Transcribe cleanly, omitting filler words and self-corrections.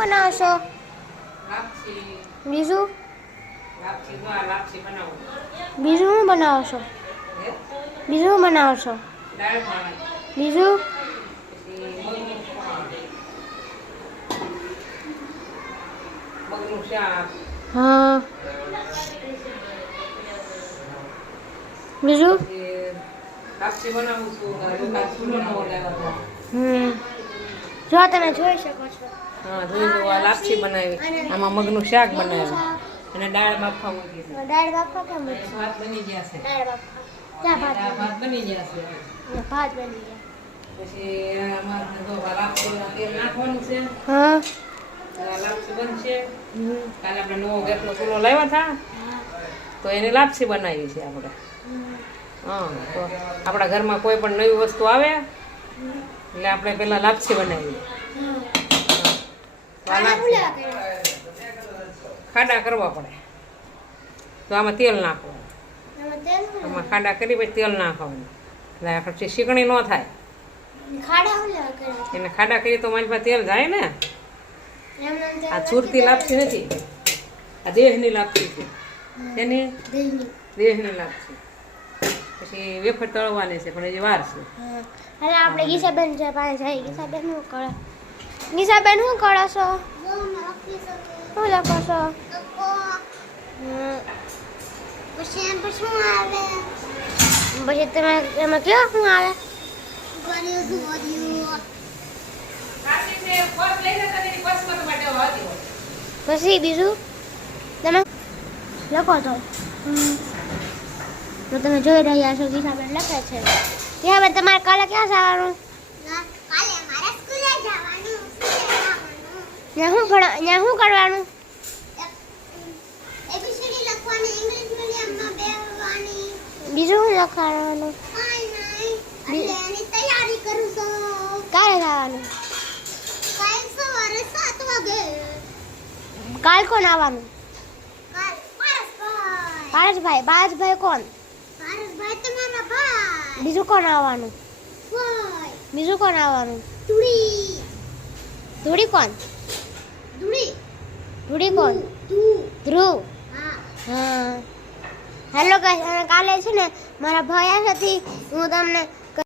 બનાવશો બીજું બીજું શું બનાવશો બીજું શું બનાવશો બીજું હા બીજું જો તમે જોઈ શકો છો હા ધોઈ લાપસી બનાવી આમાં મગનું શાક બનાવ્યું અને દાળ બાફવા મૂકી છે દાળ બાફવા કેમ ભાત બની ગયા છે દાળ બાફવા ભાત બની ગયા છે ભાત બની ગયા પછી આમાં જો લાપસીમાં તેલ નાખવાનું છે હા લાપસી બનશે કાલે આપણે નવો ગેસનો ચૂલો લાવ્યા હતા તો એની લાપસી બનાવી છે આપણે હા તો આપણા ઘરમાં કોઈ પણ નવી વસ્તુ આવે એટલે આપણે પેલા લાપસી બનાવી ખાડા કરવા પડે તો આમાં તેલ નાખવાનું આમાં ખાડા કરી પછી તેલ નાખવાનું એટલે પછી શીકણી ન થાય એને ખાડા કરીએ તો મારી પાસે તેલ જાય ને આ છુરતી લાપસી નથી આ દેહની લાપસી છે એની દેહની લાપસી પછી વેફર તળવાની છે પણ હજી વાર છે હવે આપણે ગીસાબેન છે પાસે જઈ ગીસાબેન શું કરે ગીસાબેન શું કરો છો શું લખો છો પછી તમે એમાં કેવા શું આવે પછી બીજું તમે લખો છો તો તમે જોઈ રહ્યા છો ગીસાબેન લખે છે ગીસાબેન તમારે કાલે ક્યાં જવાનું ત્યાં શું કરવાનું બીજું શું લખવાનું કાલે જવાનું કાલ કોણ આવવાનું પારસભાઈ કોણ બીજું કોણ આવવાનું બીજું કોણ આવવાનું ધૂળી કોણ ધૂળી કોણ ધ્રુવ હા હેલો ગાઈસ કાલે છે ને મારા ભાઈ આવ્યા હતી હું તમને